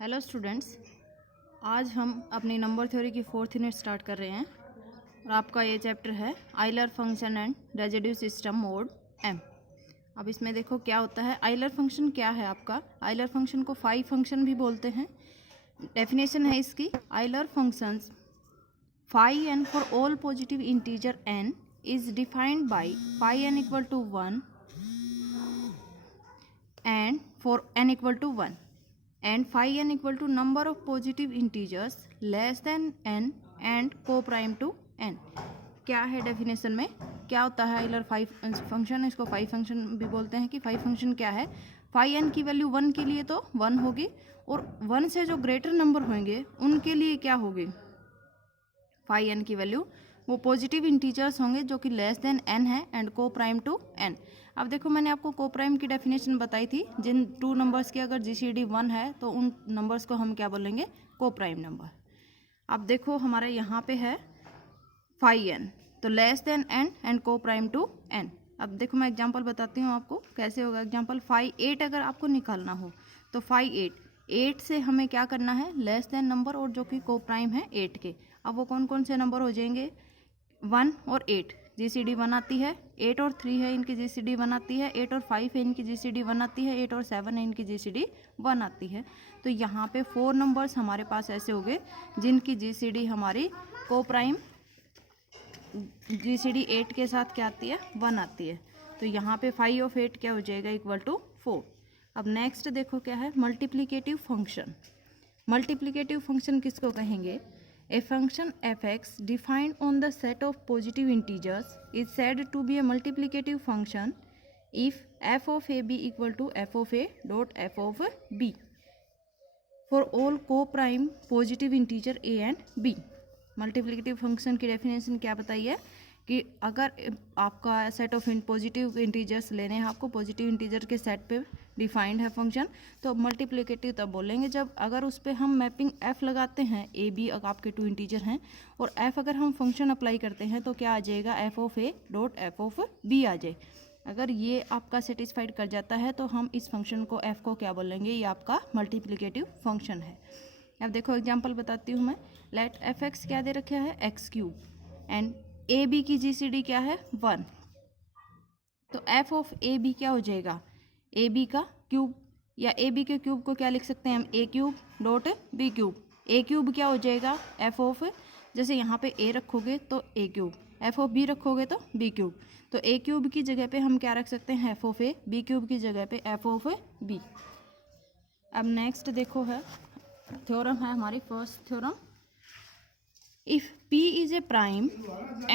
Hello students, आज हम अपनी नंबर थ्योरी की 4th यूनिट स्टार्ट कर रहे हैं और आपका ये चैप्टर है Euler function and residue system mod M. अब इसमें देखो क्या होता है। आइलर फंक्शन क्या है आपका? आइलर फंक्शन को फाई फंक्शन भी बोलते हैं। डेफिनेशन है इसकी, Euler functions phi N for all positive integer N is defined by phi N equal to 1 and for n equal to 1 and phi n equal to number of positive integers less than n and co-prime to n। क्या है definition में क्या होता है Euler five function? इसको five function भी बोलते हैं। कि फाइव फंक्शन क्या है? फाई एन की वैल्यू 1 के लिए तो 1 होगी और 1 से जो ग्रेटर नंबर होंगे उनके लिए क्या होगी? फाई एन की वैल्यू वो पॉजिटिव इंटीजर्स होंगे जो कि लेस देन एन है एंड को प्राइम टू एन। अब देखो मैंने आपको को प्राइम की डेफिनेशन बताई थी। जिन टू नंबर्स की अगर जीसीडी 1 है तो उन नंबर्स को हम क्या बोलेंगे? को प्राइम नंबर। अब देखो हमारे यहाँ पे है फाई एन, तो लेस देन एन एंड को प्राइम टू एन। अब देखो मैं एग्जांपल बताती हूँ आपको कैसे होगा एग्जांपल। फाई 8 अगर आपको निकालना हो तो फाई 8 से हमें क्या करना है? लेस देन नंबर और जो कि को प्राइम है 8 के। अब वो कौन कौन से नंबर हो जाएंगे? 1 और 8 जीसीडी 1 आती है, 8 और 3 है इनकी जीसीडी 1 आती है, 8 और 5 है इनकी जीसीडी 1 आती है, 8 और 7 है इनकी जीसीडी 1 आती है। तो यहाँ पे 4 नंबर्स हमारे पास ऐसे हो गए जिनकी जीसीडी हमारी को प्राइम जीसीडी 8 के साथ क्या आती है? 1 आती है। तो यहाँ पे 5 ऑफ 8 क्या हो जाएगा? Equal to 4। अब नेक्स्ट देखो क्या है? Multiplicative function. मल्टीप्लिकेटिव फंक्शन किसको कहेंगे? A function fx defined on the set of positive integers is said to be a multiplicative function if f of a b equal to f of a dot f of b for all co-prime positive integer a and b। Multiplicative function की definition क्या बताई है? कि अगर आपका set of positive integers लेने हैं, आपको पॉजिटिव इंटीजर के सेट पे डिफाइंड है फंक्शन, तो मल्टीप्लिकेटिव तब बोलेंगे जब अगर उस पर हम मैपिंग f लगाते हैं, ए बी अगर आपके 2 इंटीजर हैं और f अगर हम फंक्शन अप्लाई करते हैं तो क्या आ जाएगा? f of a dot f of b आ जाए। अगर ये आपका सेटिस्फाइड कर जाता है तो हम इस फंक्शन को f को क्या बोलेंगे? ये आपका मल्टीप्लिकेटिव फंक्शन है। अब देखो एग्जांपल बताती हूँ मैं। लेट एफ एक्स क्या दे रखा है? X cube and A B की जीसीडी क्या है? 1। तो एफ ऑफ ए बी क्या हो जाएगा? ए बी का क्यूब, या ए बी के क्यूब को क्या लिख सकते हैं हम? ए क्यूब डॉट बी क्यूब। ए क्यूब क्या हो जाएगा? एफ ऑफ, जैसे यहाँ पे ए रखोगे तो ए क्यूब, एफ ऑफ बी रखोगे तो बी क्यूब। तो ए क्यूब की जगह पे हम क्या रख सकते हैं? F of A. B cube की जगह पे एफ ऑफ बी। अब नेक्स्ट देखो है थ्योरम है हमारी first theorem. If p is a prime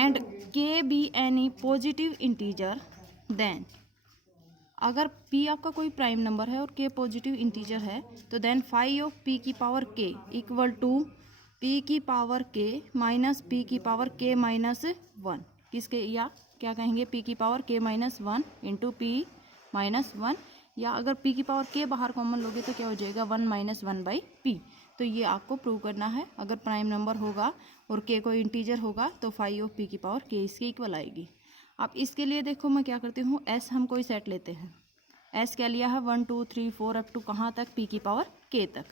and k be any positive integer then, अगर p आपका कोई प्राइम नंबर है और k पॉजिटिव इंटीजर है तो देन फाई ऑफ p की power k equal to p की पावर k माइनस p की पावर k माइनस 1। किसके? या क्या कहेंगे? p की power k minus 1 into p minus 1, या अगर p की पावर k बाहर कॉमन लोगे तो क्या हो जाएगा? 1 माइनस 1 बाई p। तो ये आपको प्रूव करना है। अगर प्राइम नंबर होगा और k कोई इंटीजर होगा तो फाई ऑफ p की पावर k इसके इक्वल आएगी। अब इसके लिए देखो मैं क्या करती हूँ, s हम कोई सेट लेते हैं। s क्या लिया है? 1 2 3 4 अप टू कहाँ तक? p की पावर k तक।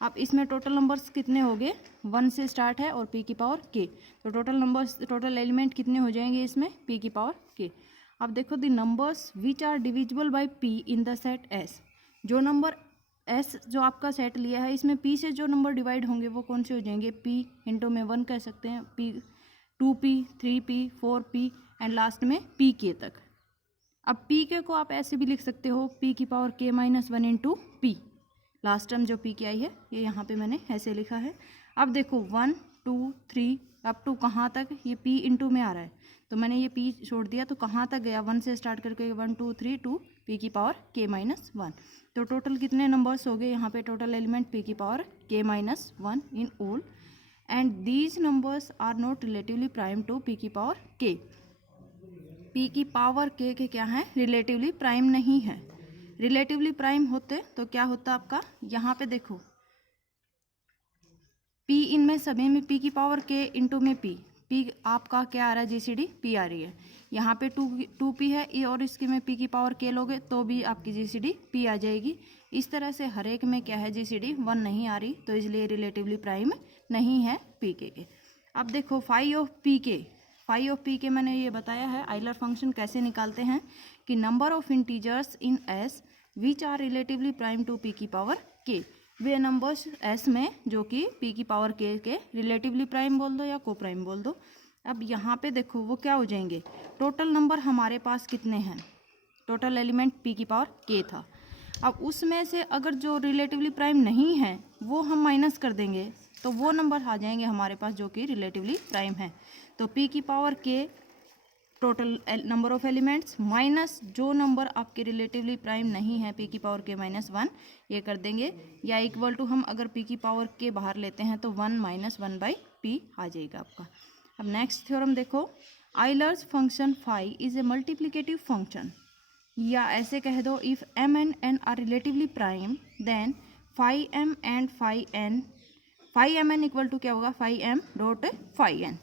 अब इसमें टोटल नंबर्स कितने हो गए? 1 से स्टार्ट है और p की पावर k, तो टोटल नंबर्स, टोटल एलिमेंट कितने हो जाएंगे इसमें? p की पावर k। अब देखो the numbers which are divisible by p in the set s। जो नंबर s जो आपका सेट लिया है इसमें p से जो नंबर डिवाइड होंगे वो कौन से हो जाएंगे? p इंटू में 1 कह सकते हैं, p 2p 3p 4p and last में pk तक। अब pk को आप ऐसे भी लिख सकते हो p की power k minus 1 into p। Last term जो pk आई है ये यहाँ पे मैंने ऐसे लिखा है। अब देखो 1 2 3 अप टू कहाँ तक? ये p इंटू में आ रहा है तो मैंने ये p छोड़ दिया, तो कहाँ तक गया? 1 से स्टार्ट करके 1 2 3 2 p की पावर k माइनस 1। तो टोटल कितने नंबर्स हो गए यहाँ पे? टोटल एलिमेंट p की power k minus 1 in all and these numbers are not relatively prime to p की पावर k। p की पावर k के क्या है? रिलेटिवली प्राइम नहीं है। रिलेटिवली प्राइम होते तो क्या होता आपका? यहाँ पे देखो p इनमें सभी में p की पावर k इंटू में p आपका क्या आ रहा है? जीसीडी p आ रही है। यहाँ पे 2p है ये और इसके में p की पावर k लोगे तो भी आपकी जीसीडी p आ जाएगी। इस तरह से हर एक में क्या है जीसीडी 1 नहीं आ रही, तो इसलिए रिलेटिवली प्राइम नहीं है पीके के। अब देखो फाई ऑफ पीके मैंने ये बताया है आइलर फंक्शन कैसे निकालते हैं कि number of integers in S which are relatively prime to P की पावर के, वे नंबर्स एस में जो कि पी की पावर के रिलेटिवली प्राइम बोल दो या को प्राइम बोल दो। अब यहाँ पे देखो वो क्या हो जाएंगे, टोटल नंबर हमारे पास कितने हैं, टोटल एलिमेंट पी की पावर के था। अब उसमें से अगर जो रिलेटिवली प्राइम नहीं है वो हम माइनस कर देंगे तो वो नंबर आ जाएंगे हमारे पास जो कि रिलेटिवली प्राइम है। तो पी की पावर के total number of elements minus जो नंबर आपके रिलेटिवली प्राइम नहीं है पी की पावर के -1, ये कर देंगे, या इक्वल टू हम अगर पी की पावर के बाहर लेते हैं तो 1 - 1/p आ जाएगा आपका। अब नेक्स्ट थ्योरम देखो, Euler's function phi is a multiplicative function, या ऐसे कह दो if m and n are relatively prime then phi m and phi mn equal to क्या होगा, phi m dot phi n।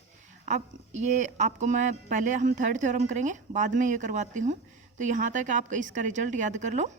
अब ये आपको मैं पहले हम थर्ड थ्योरम करेंगे, बाद में ये करवाती हूँ, तो यहाँ तक आप इसका रिजल्ट याद कर लो।